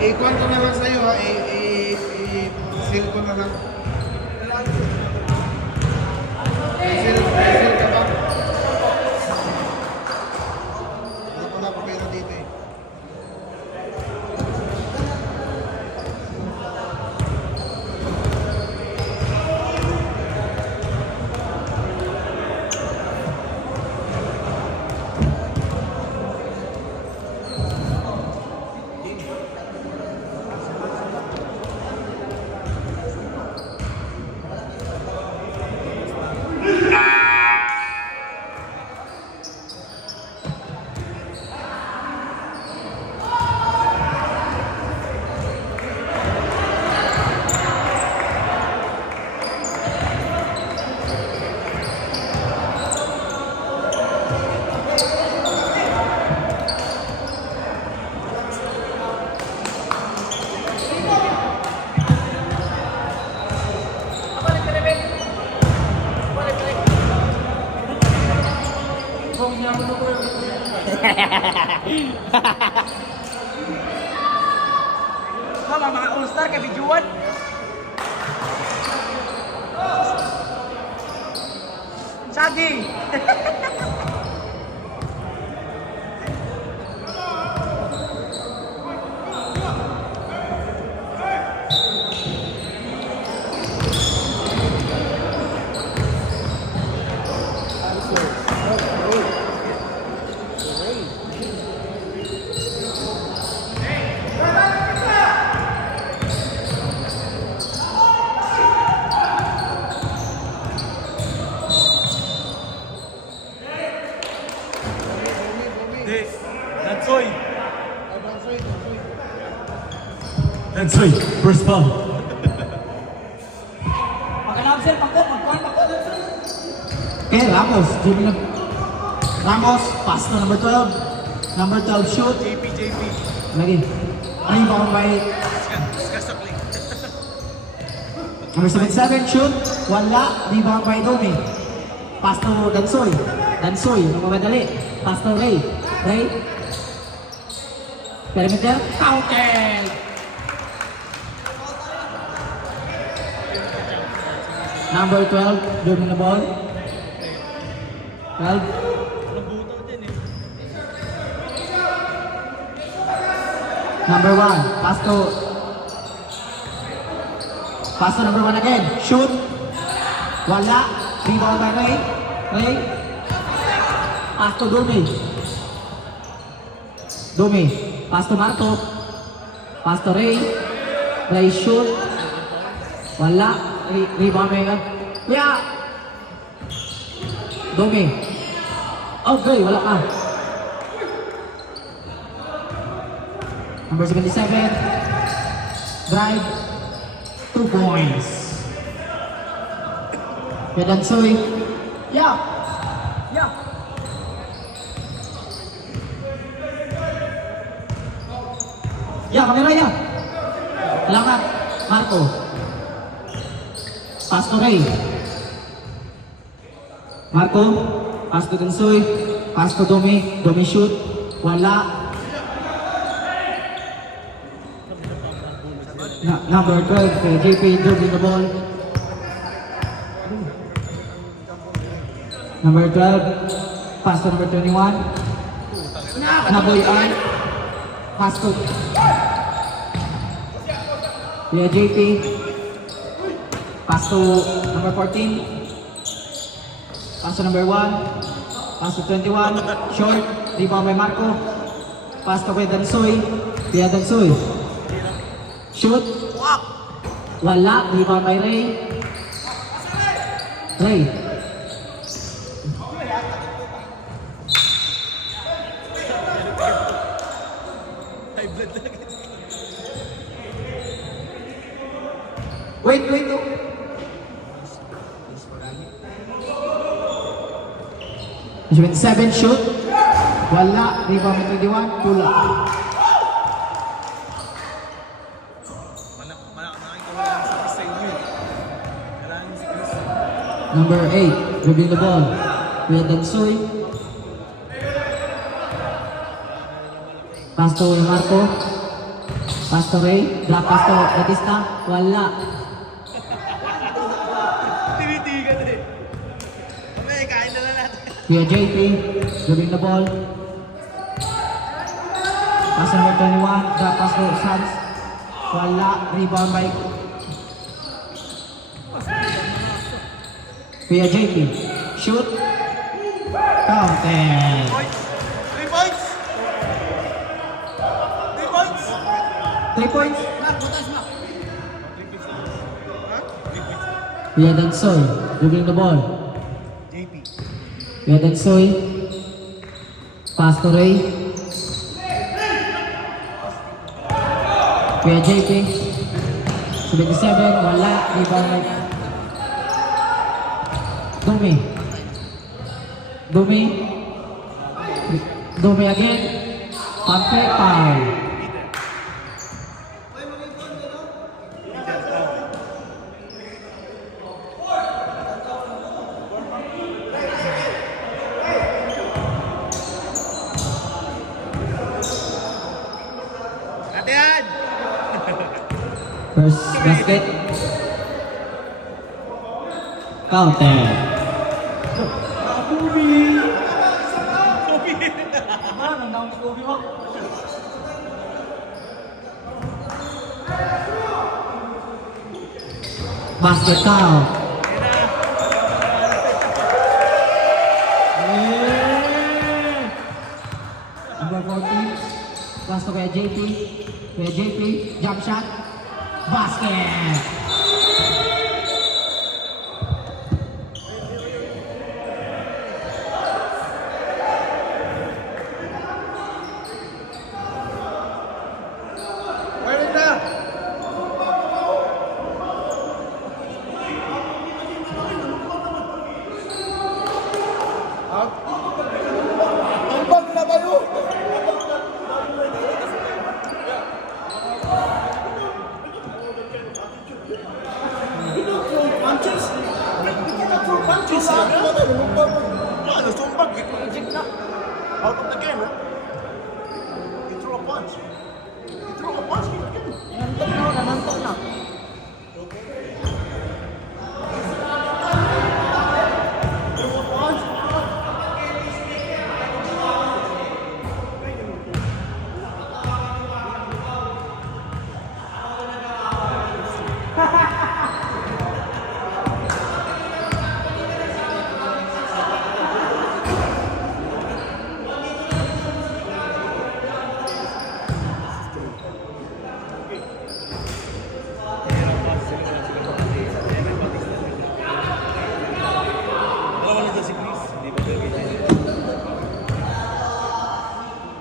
I-kwan ko na lang sa'yo ha. I-seal ko na lang. I-seal ka ba? Hindi ko na ako pera dito eh. Mama, mga all-star ka, videoan. Saging! Dansoy. Dansoy, first ball. Pagkalaab sir, pagko. Okay, Ramos. Ramos, pass to number 12. Number 12, shoot. JP. Lagi. Rebound by number 77, shoot. Wala. Rebound by Domi. Pass to Dansoy. Dansoy, nagmamadali. Pass to Ray. Ray. Perimeter. Counted. Number 12, Domi na ball. 12. Number 1, pass to number 1 again. Shoot. Wala. Rebound by Ray. Ray. Pass to Domi. Pass to Marco. Pass to Ray. Ray shoot. Wala. Rebound by Ray. Yeah. Domi. Okay, wala ka. Number 77. Drive. 2 points. Dansoy. Yeah. Ya, kamera ya. Selamat, Marco. Pass to Ray. Marco. Pass to Dansoy. Pass to Domi. Domi shoot. Wala. Number 12, kay JP dribbling the ball. Number 12, pass to number 21. Naboy ay. Pass to JP. Pass to number 14. Pass to number 1. Pass to 21. Short. Rebound by Marco. Pass to kay Dansoy. Kaya Dansoy. Shoot. Wala. Rebound by Ray. Ray. Wait. 7 shoot. Wala. Rebound by 21. Pula. Number 8, dribbling the ball. Kuya Dansoy. Pass to Marco. Pass to Ray. Drop pass to Batista. Wala. Tinitigan eh. Mamaya, kain na lang natin. Kuya JP. Dribbling the ball. Pass number 21. Drop pass to Sanz. Wala. Rebound by Kuya JP. Shoot. Counted. 3 points! 3 points! 3 points. Kuya Dansoy. Dribbling the ball. JP. Kuya Dansoy. Pass to Ray. Kuya JP. 77. Wala. Rebound by Dumi. Dumi again. Perfect foul. Ate yan! First basket. Counted. Basket count. Number 14. Pass to Kuya JP. Kuya JP. Jump shot. Basket. Pwede na! Ang bag na kayo! Punches! Ano, sumbag? Out of the game, eh? He threw a punch. He threw a punch. Nanantok na.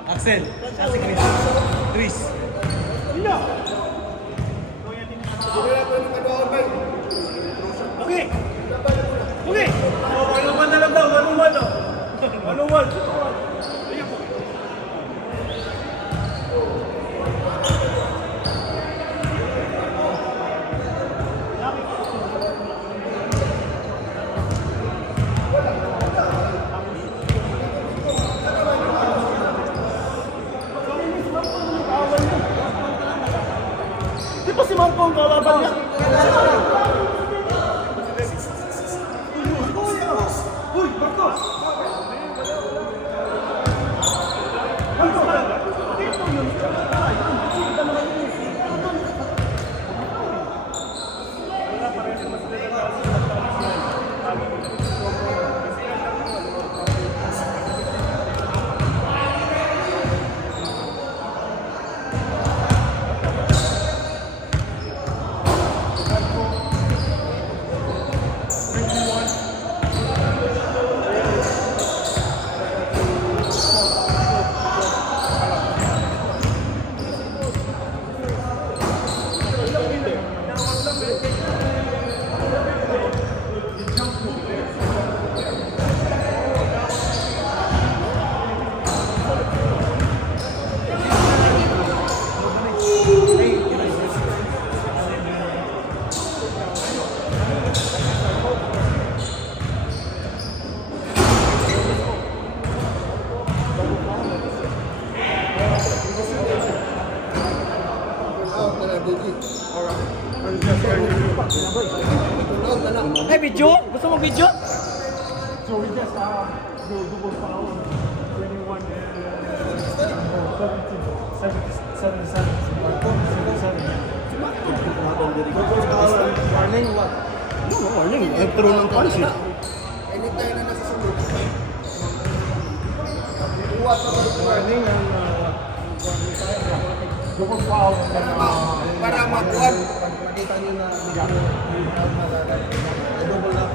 Axel, siya si Chris. Chris. Okay. Okay. Ano ba na lang daw? Ano one? Di ba si Marco ang kalaban niya? Uy, Marco! Ay, video? Gusto mo video? So we just do double foul. 21 77. 77. Warning, what? No, warning. Throw ng punch eh. Anytime na nasusunod. Warning and double foul. Para makuha. Makita nyo na double na.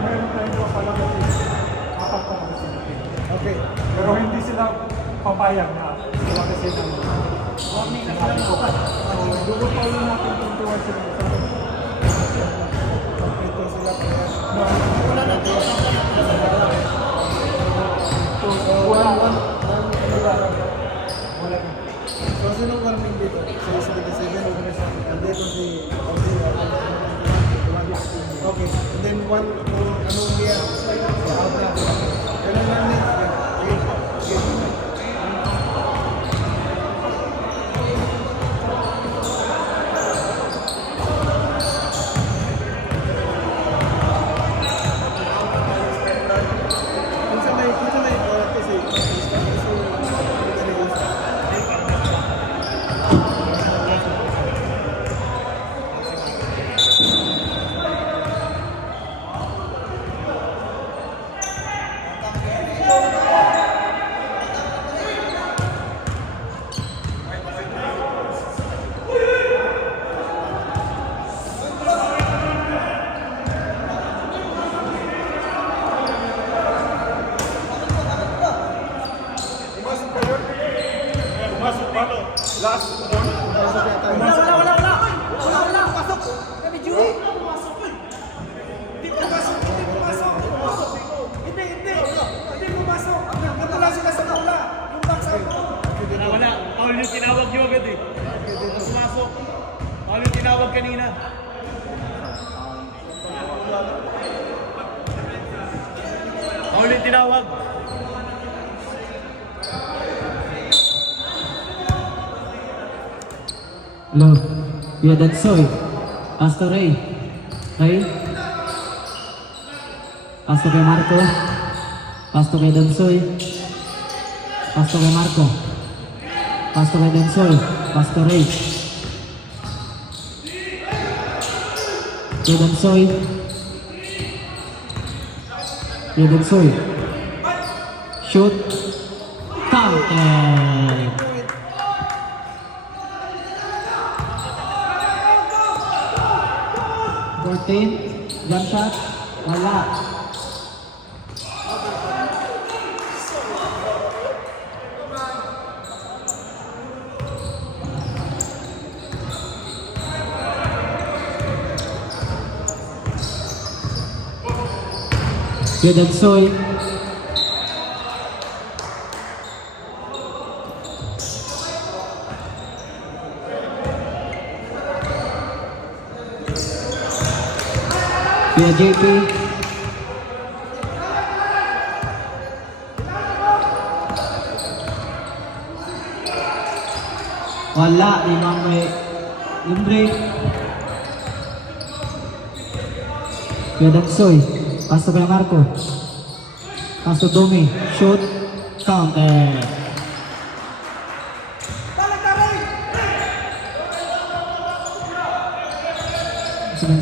Meron tayong dua pala kasi apat pa kasi. Okay. Pero hindi sila papayag na sila kasi ng warning na sila. So, double foul na natin 21 sila. Ito sila. So, sinong warning dito? So, 77 o dito si okay. And then one, anong niya? So, out na. Ganun lang din. Wala. Paul yung tinawag nyo agad eh. Pumasok. Paul yung tinawag kanina. Paul yung tinawag. Hello. Yeah, that's Soy. Pastor Ray. Ray. Pastor kay Marco. Pastor kay Dansoy. Pastor kay Marco. Pastor kay Dansoy. Pastor Ray. Kay Dansoy. Kay Dansoy. Shoot. Counted. One shot. Wala. Good Soy. Kuya JP. Wala, limang may libre. Kuya Dansoy. Pasok kay Marco. Pasok Domi. Shoot. Counter.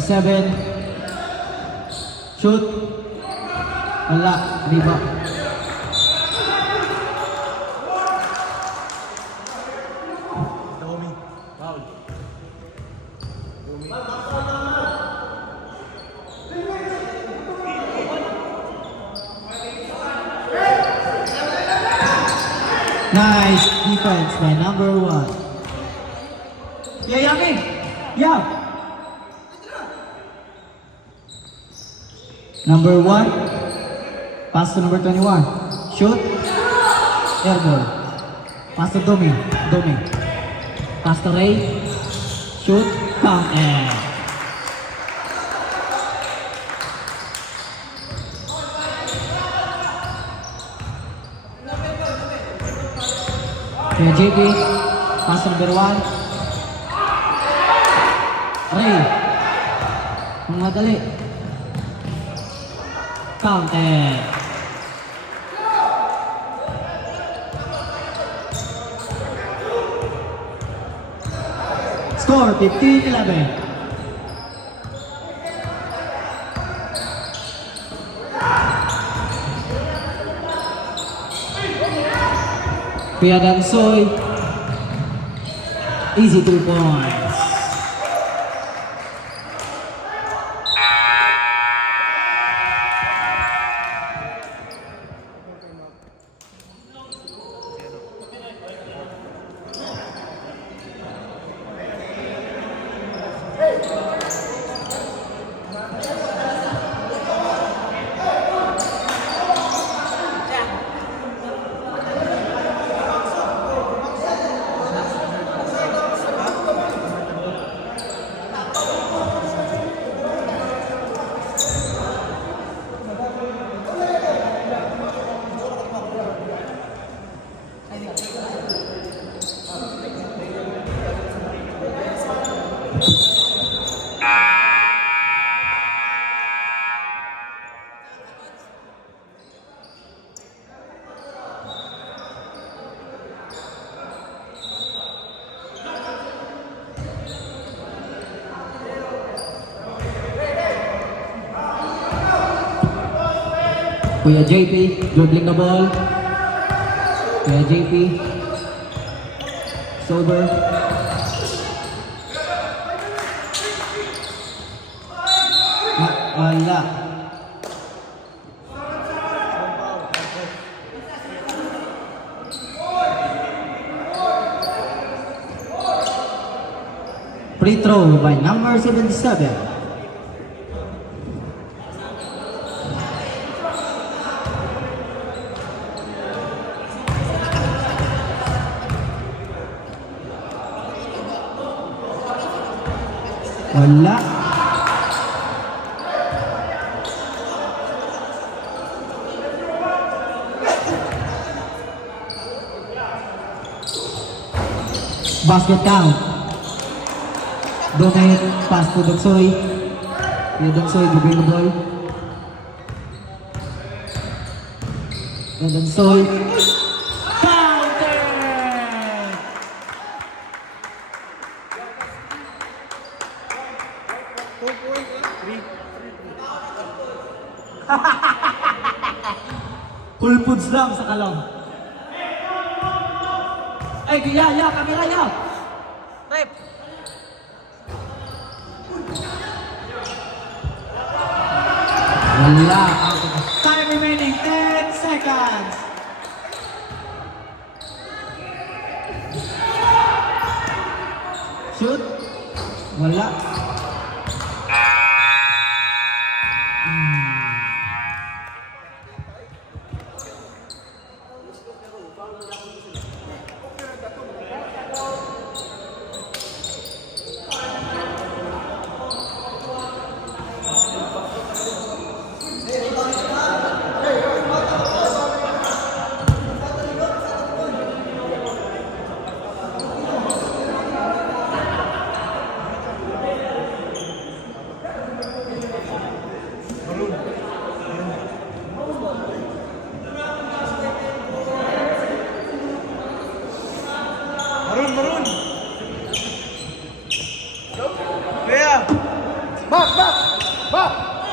Seven. Shoot. Wala. Riba. Domi. Foul. Nice defense by number 1. Yeah, Yamin. Yeah. Number 1. Pass to number 21. Shoot. Air ball. Pass to Domi. Domi. Pass to Ray. Shoot. Count and. Kuya JP. Pass to number 1. Ray. Madali. Counted. Score 15-11. Kuya Dansoy. Easy 3 points. Kuya JP, dribbling the ball. Kuya JP. Sober. Wala. Free throw by number 77. Wala. Basket count. Donate pass to Dansoy. Kuya Dansoy, bigay the ball. Kuya Dansoy. Counter! Full foods lang sa kalong. Ay, ya, kamera ya. Rep. Wala. Time remaining 10 seconds. Shoot. Wala. Maroon. Kuya. Back!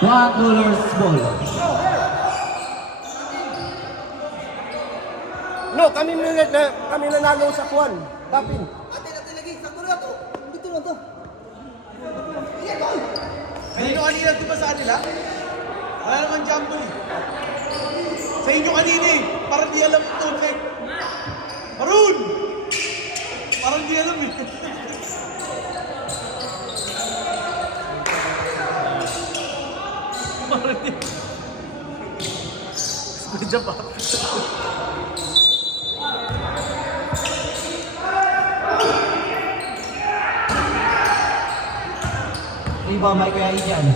$1 ball. No, kami nanalo sa Kwan. Tapin. Dito lang to. Kanino kanina ito ba sa kanila? Wala naman jumbo eh. Sa inyo kanina eh. Parang di alam ito. Maroon! Parang di alam eh. Parang di... Medyo pa. Iba may kaya dyan.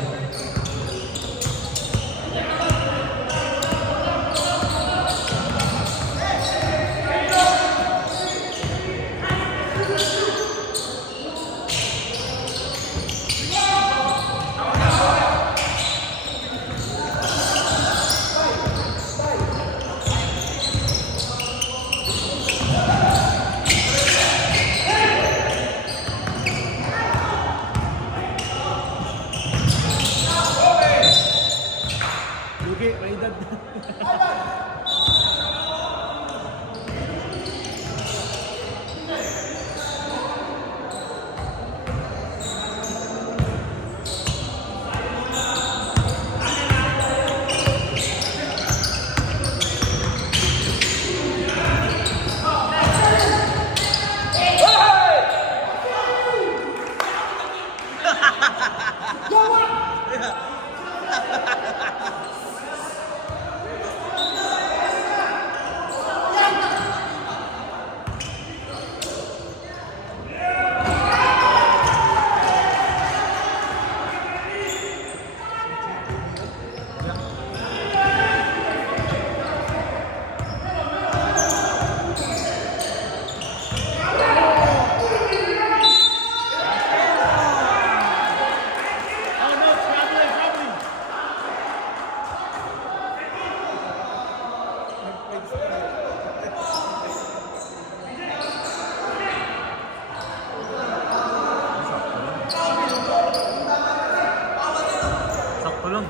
Sakto lang.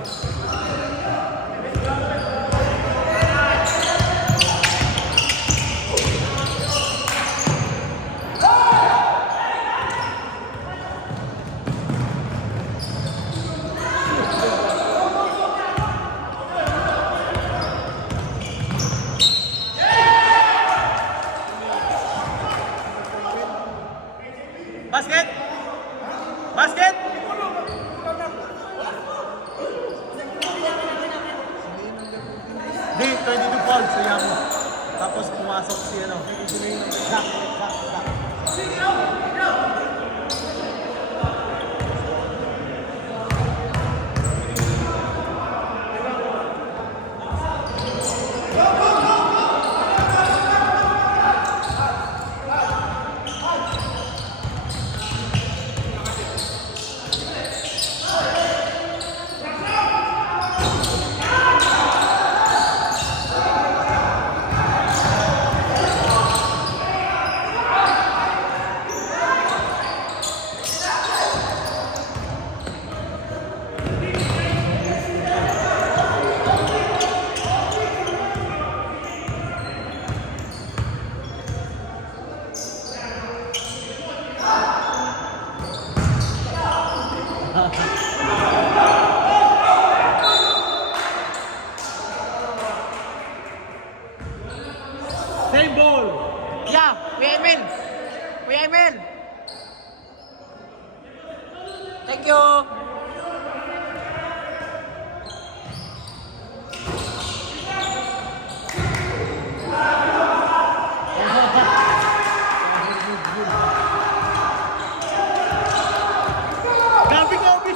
Basket! Basket! Di, 22 points sa mo. Tapos pumasok si ano. Zach. Same ball! Yeah, Kuya Emil. Kuya Emil. Thank you. Gabi, Gabi!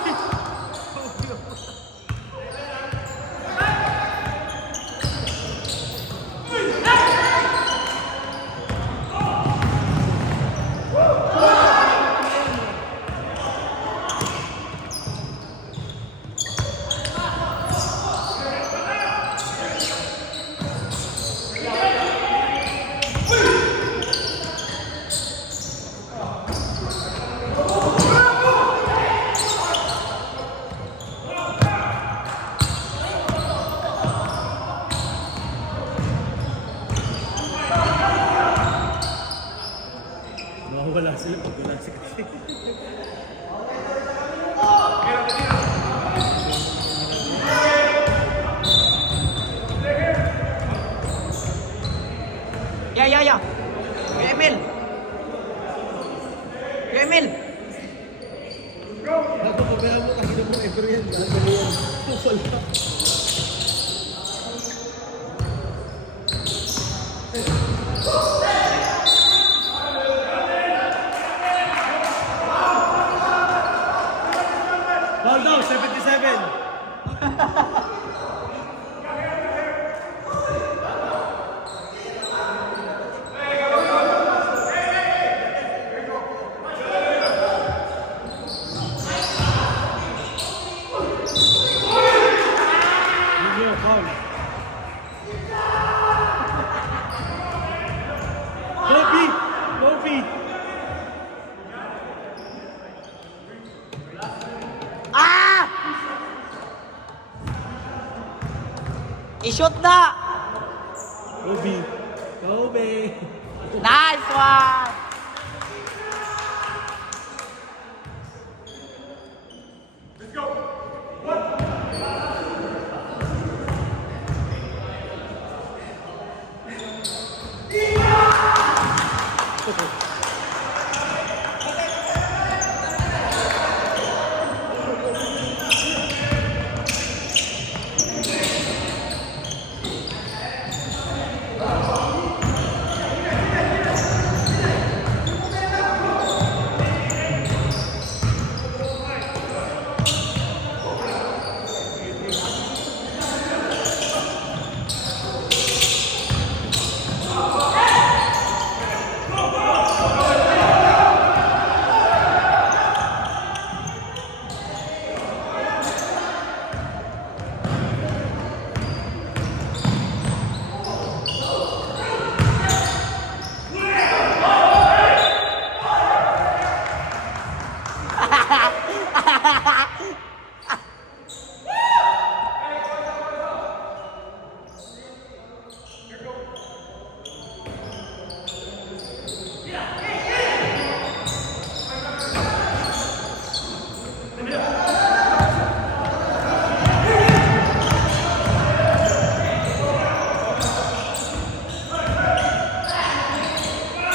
Wala sila pag wala si kasi. Yeah. Kuya Emil. Kuya Emil. Bago pabayaan mo, kasi na mo ever yan. Ano yan? Wala. Ball down, 77! Foul. Go beat! Ah! I-shoot na! Kobe. Kobe. Nice one!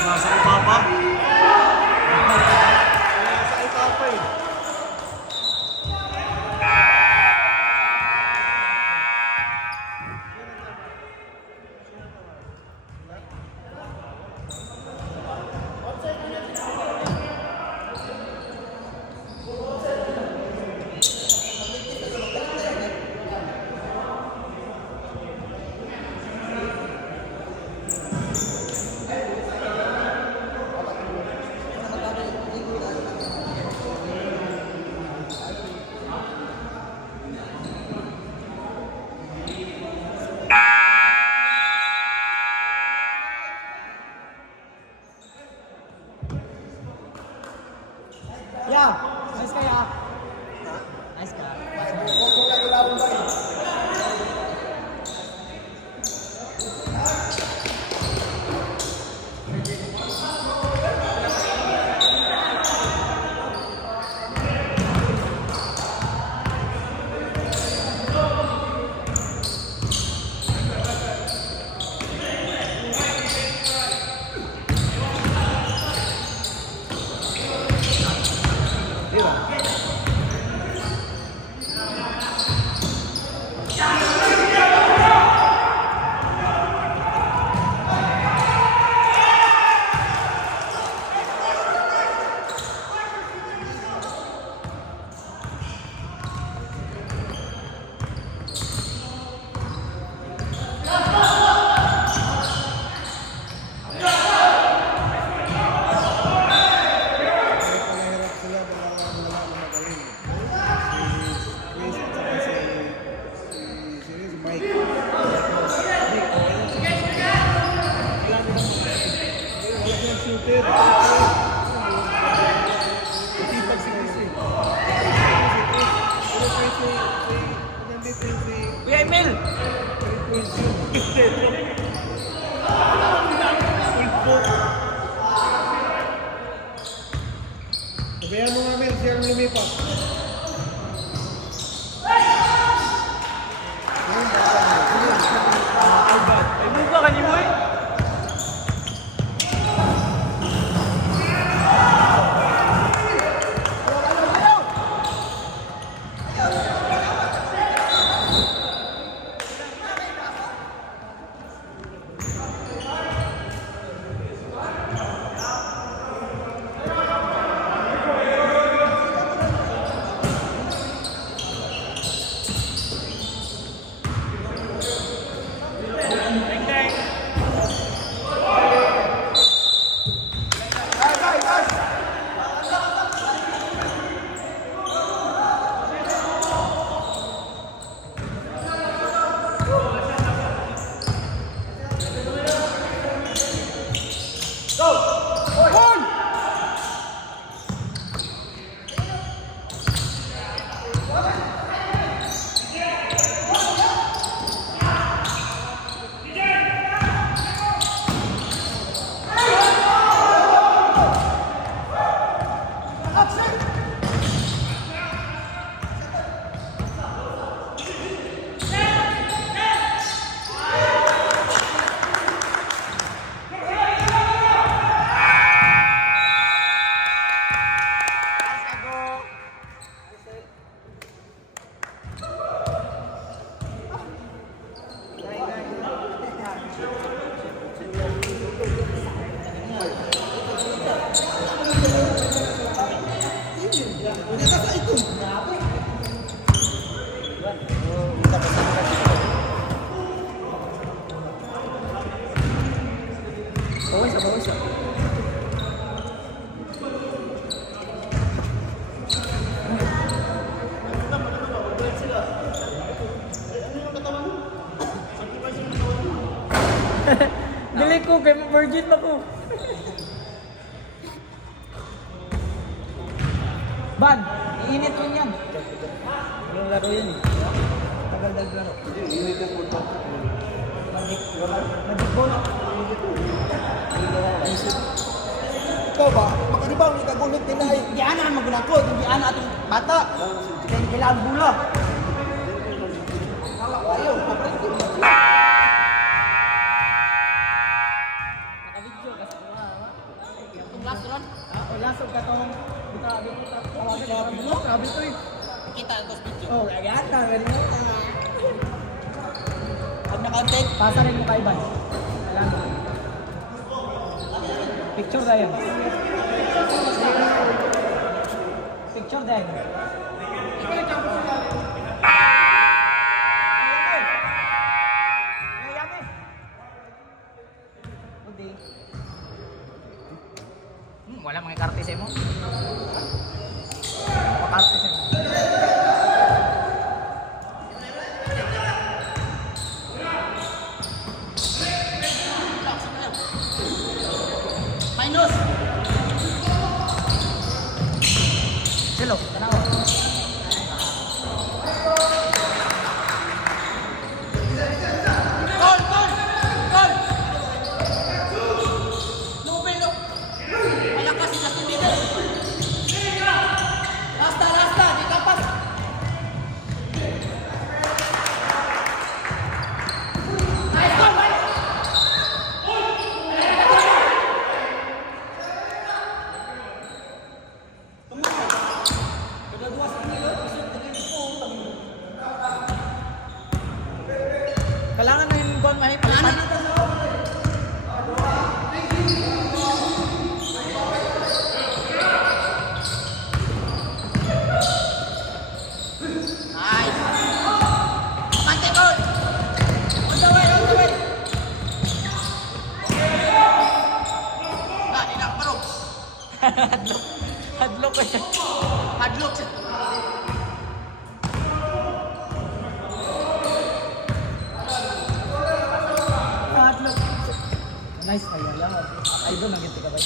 Nasa ipapa. Sa ipapa eh. Yeah, nice ka, yeah. Nice ka. Nahirap sila wala magaling. Si Chris at saka si Mike. Wala silang shooter. Matipag si Chris eh. Pero nandito yung Kuya Emil! Sabihan mo nga, Mel, siya ang lumipas. Ay, buka ka ni Moy! Dili ko, kay virgin ako. Ban, iinit rin yan. Anong laro yun eh? Tagal-tagal laro. Ikaw ba? Baka di ba ang ikagulit nila ay Hindi ana magunakot, hindi ana atong bata. Kailangan bula. ayaw. Nakabidyo kasi itong last run? O last of katong buta tawagan sabi to eh. Kita ko sa video. Oh, agata, ganyan. Pag na-contact, pasa rin mo kay Ivan. Kailangan. Picture na yan. Picture na yan. Wala mga karte sa mo. Karte sa mo. Minus! Hello, tanaw. Gol! Gol! Gol! Lupilo! Malakas si Justin Bieber! Lasta! Di kapas! Nice goal! Kailangan na yung gol mahip. Nice! Pante goal! On the way! Di na parok! Hadlock ko siya. Hadlock siya. Nice na yan lang. Ay doon, naging ka ba?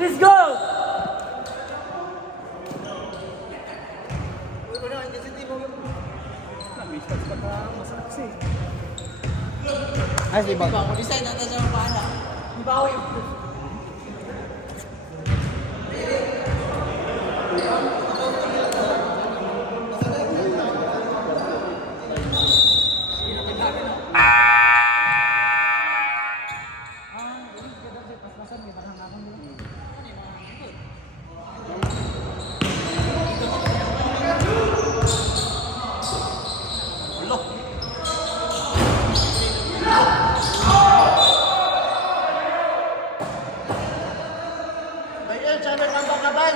Let's go! Ay, diba? Kung decide natin sa mga paana. Bawi. Bayan, sabi ng kabal.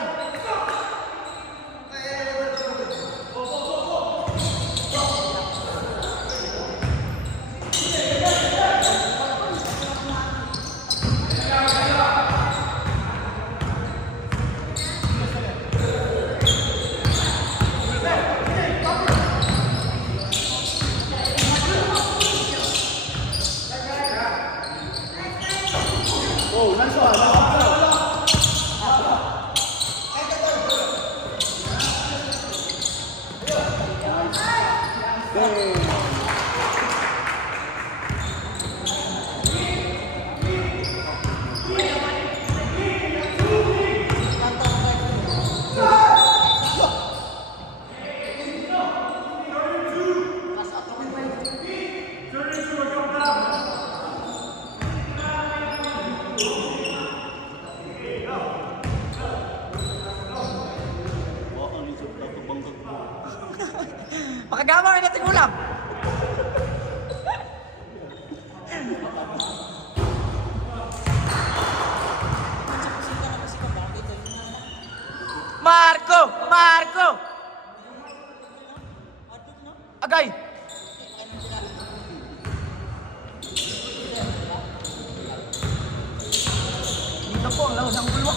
Marco! Agay! Dito po ang laos ng bulwa.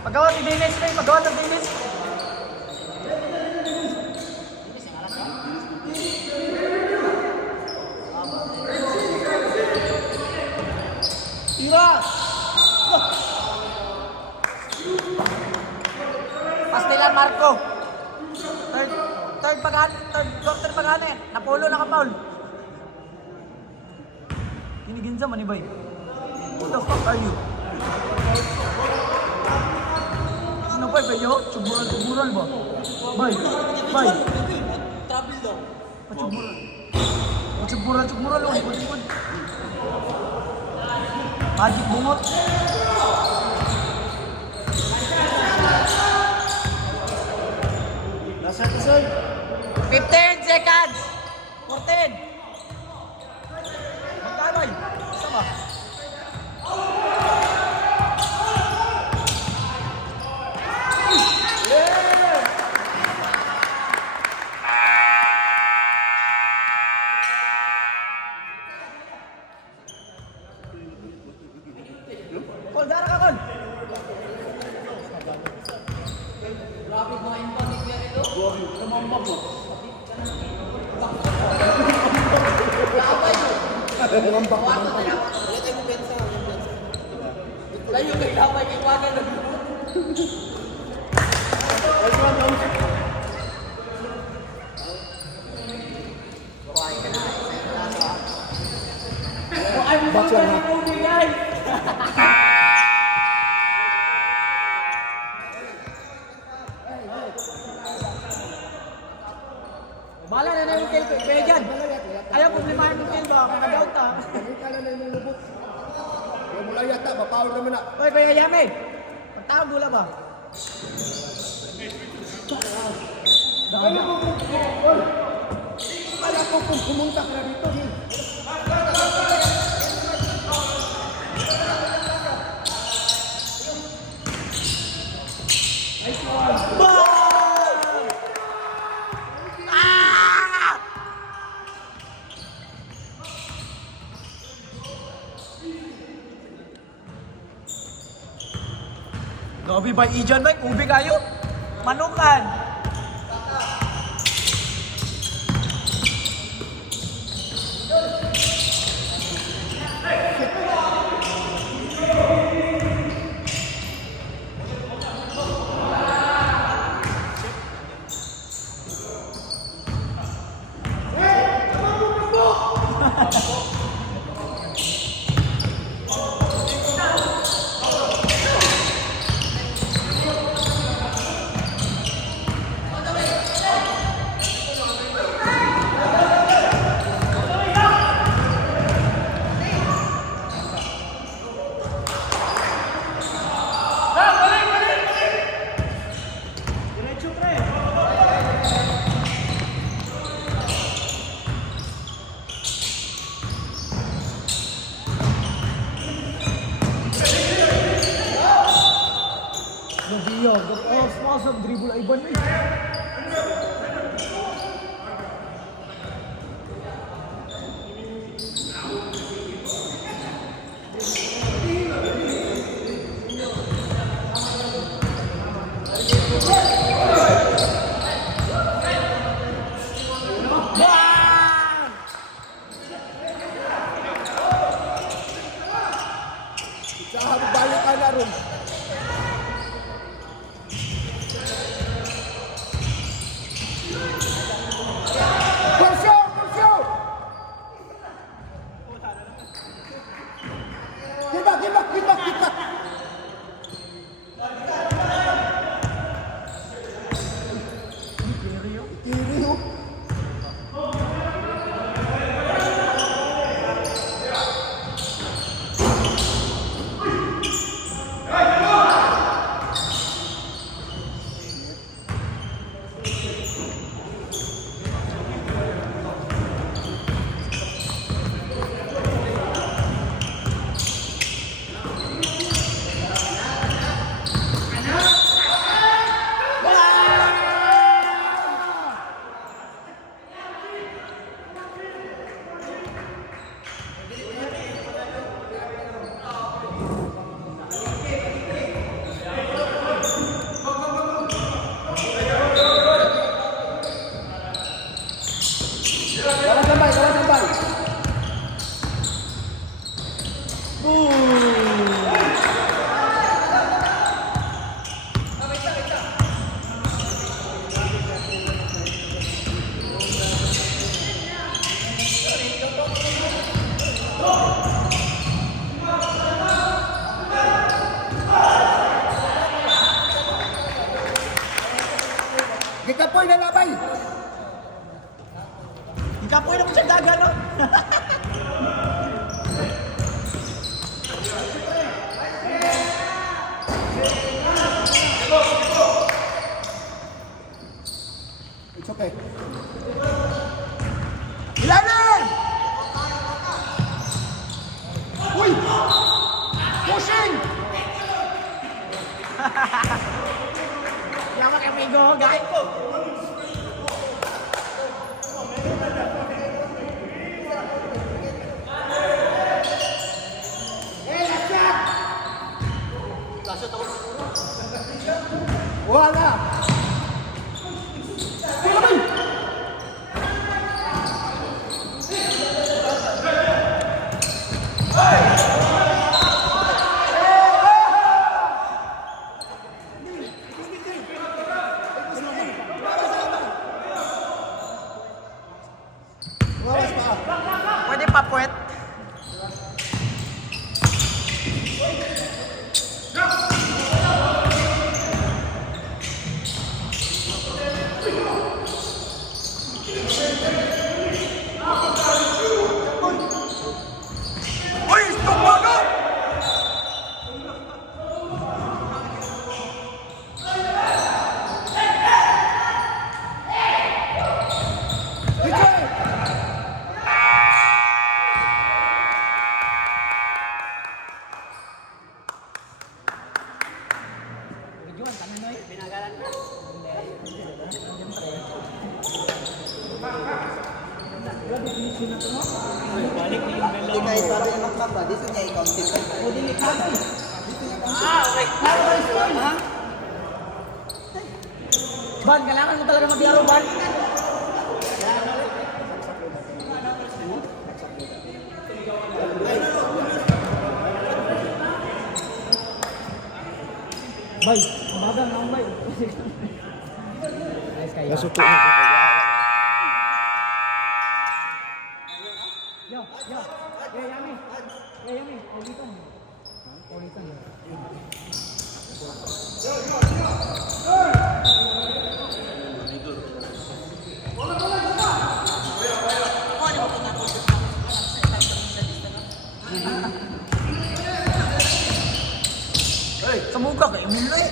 Paggawa ni Dennis, Ray. Paggawa ng Dennis. Tira! Pastilan Marco. Third quarter pagane. Napolo na ka Paul. Hiniginsa man ni Bay. Who the fuck are you? Ano ba yo? Chuburan ba? Bay. Trouble daw. Chuburan lo. Ikot. Magic bungot. Nasa ito, sir. 15 seconds. 14. Magkabay. Isa ba? Kol, dara ka, Kol. Layo kay dapat iwanan na. Bala na yung kayo, kaya dyan. Ayaw problemahin mo kayo ba? Kag-out ka. Mula yata, mapawag naman na. Oy, kaya Yame. Pagtawag dula ba? Kala ko kung pumunta ka na dito. Gabi ba ijan ba? Ubi kayo? Manukan. Ikapoy na labay! Ikapoy na mo sa daga, no? It's okay. Ilalim! Uy! Pushing! Salamat amigo, guys. Wala! Pwede pa puwet. Uy, tumago! Ban, kailangan mo talaga maglaro, Ban. Bay, mabagal na ang bay. Nasuko na sa kaya. Yo, yo. Yami. Yami, dito. Dito. Semoga kayak mulai.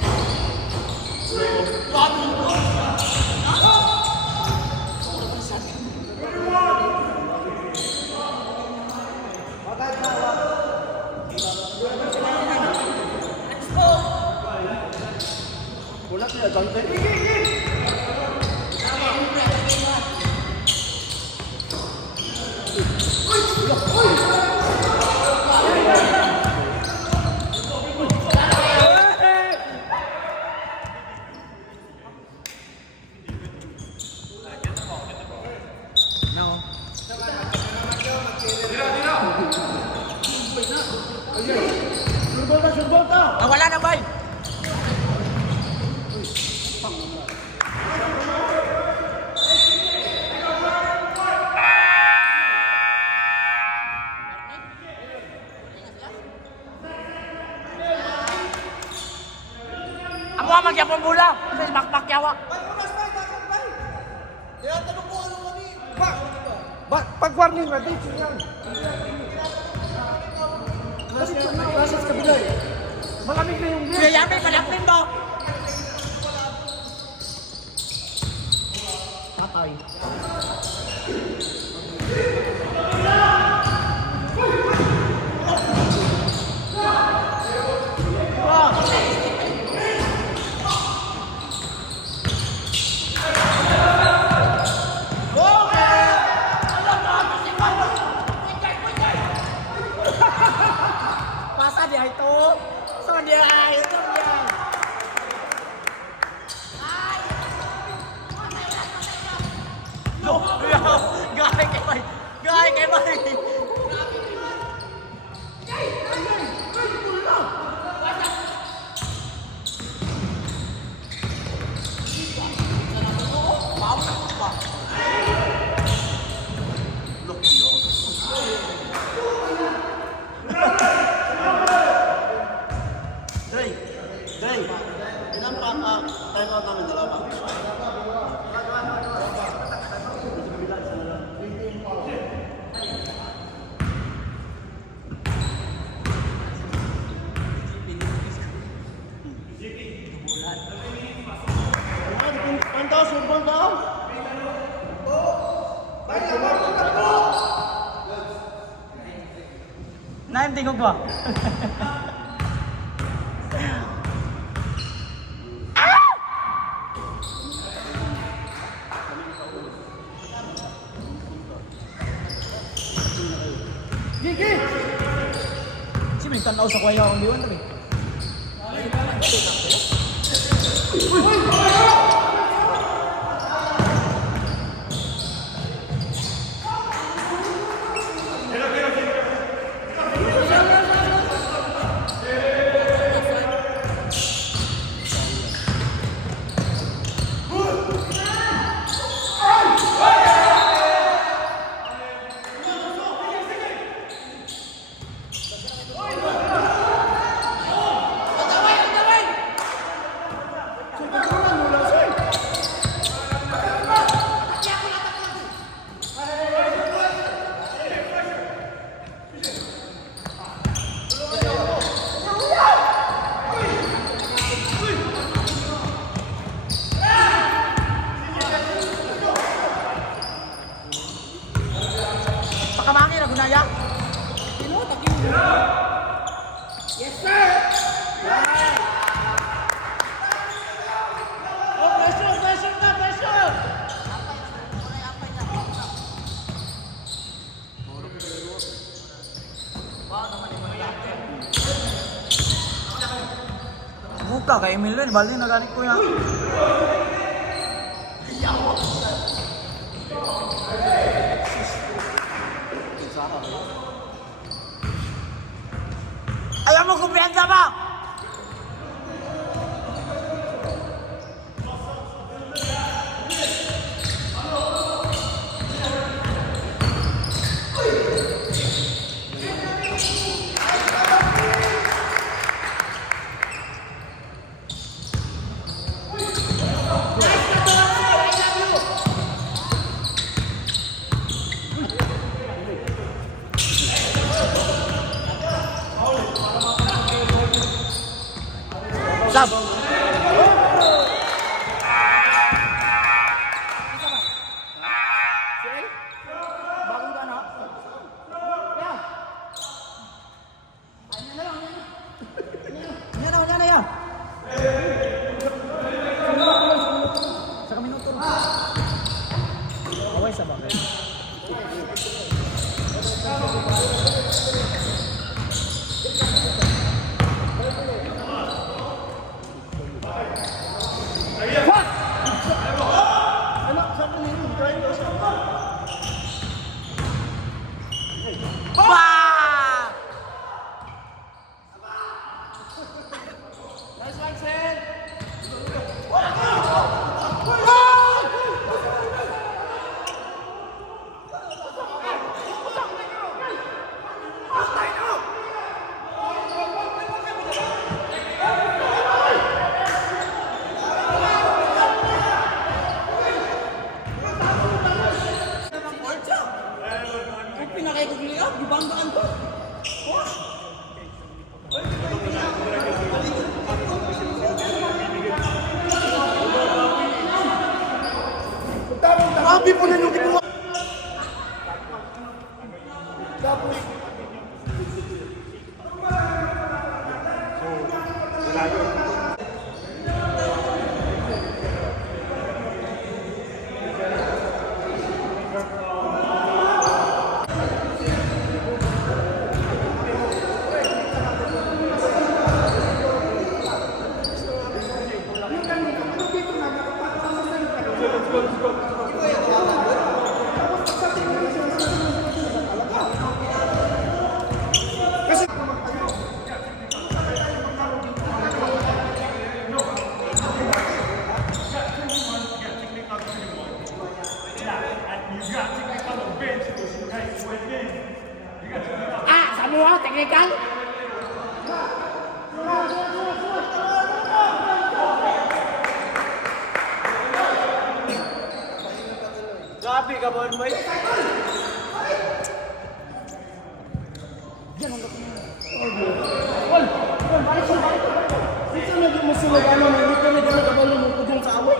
Wala sila Dante. Wala na, bay. Amo ang magyapon bola. Sa bakbak yawa. Pag-warning na dito yan. Nasa sa kabila eh. Malamig na yung game. Kuya Yami, malapin mo. Patay. Pasa dia itu. So dia itu dia. Yo, gay kay bay. Gay kay bay. Day, time out namin dalawa. Sumbang ka. Naim tingog ba? Si may tanaw sa kwaya ang liwan tabi. Pakamangin na gunaya. Yes, sir! Oh, pressure na, pressure! Buka kay Emilio, bali na ganit ko yan. Ayaw mo kumpiyansa ba? Sab. Bagong ka na? Yeah. Yan na yan. Sa kaminuto. Away sa bagay. Pinakaibugliap, dibanggaan ko. Grabe po na yung ginawa. Semua teknikal. Grabe ka ba, boy? Dito na di mo sila gano'n, hindi ka na gano'n kabalo mo kudong sa away.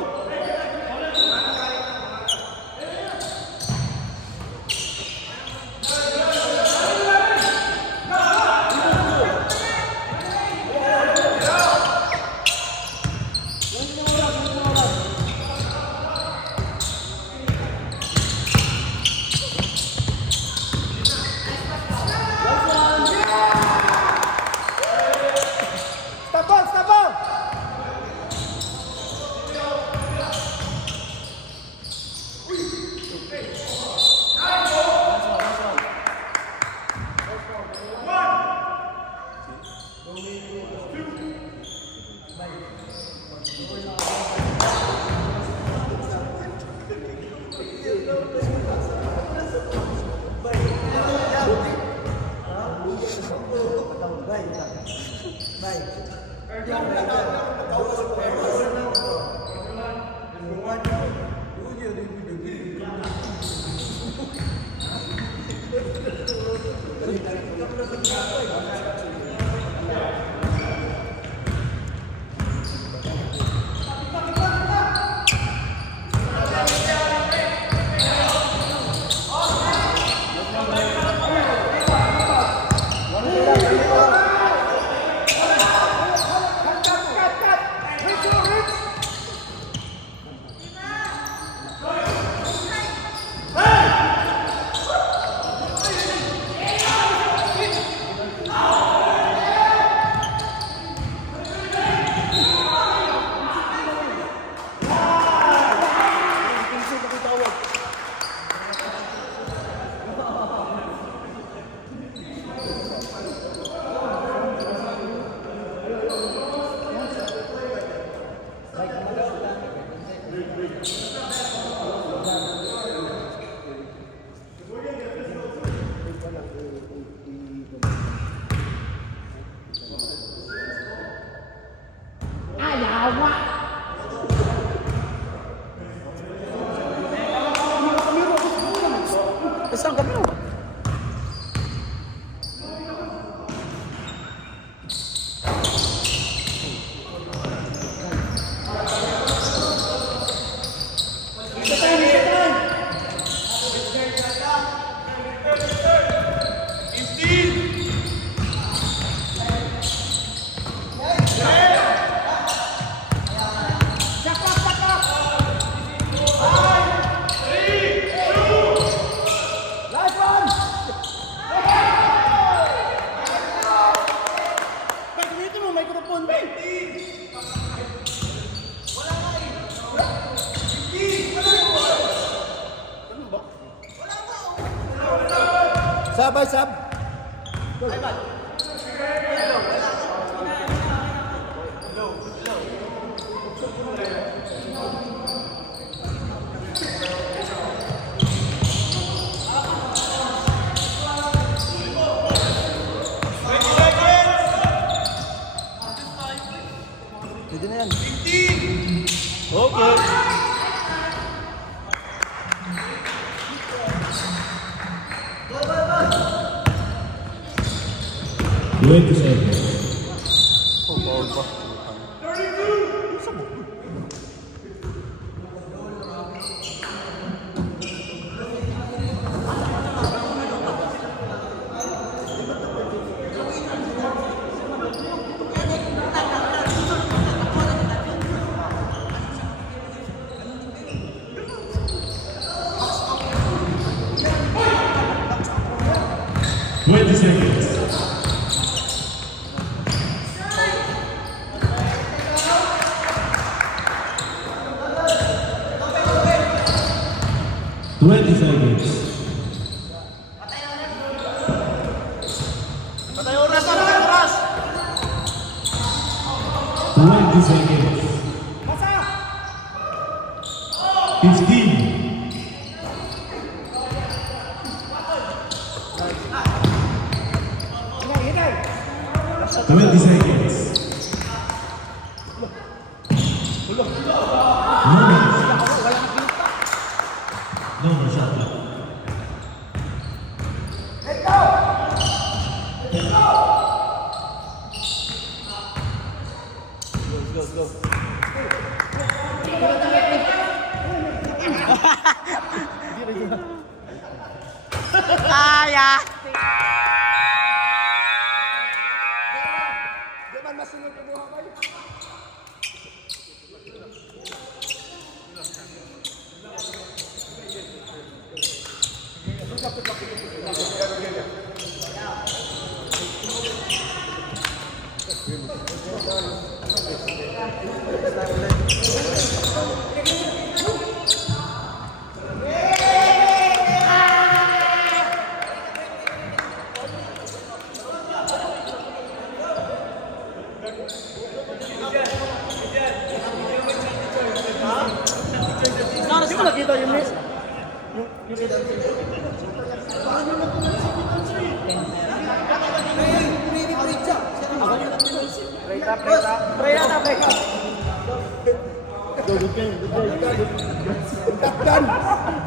Saan kami mo? Sab, ay sab. Pwede na yan. Okay. Patay oras na, patay oras! 20 seconds. 15. Twenty seconds. No more shot clock. Kaya! Di man masunod ang buha kayo. Naras ko nakita yung miss. Pray na, pray ka.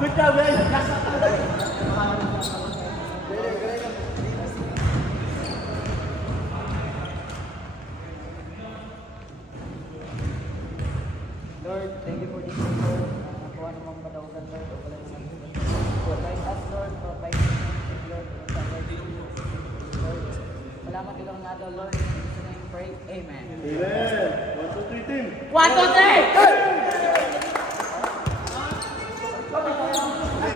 Good job, man. Lord, thank you for this day, Lord. Nakuha namang madaugan, Lord. O wala naman. Provide us, Lord. Provide us, Lord. Lord, salamat ka lang nato, Lord. In Jesus' name, pray. Amen. Amen. 1, 2, 3, team. 1, 2, 3!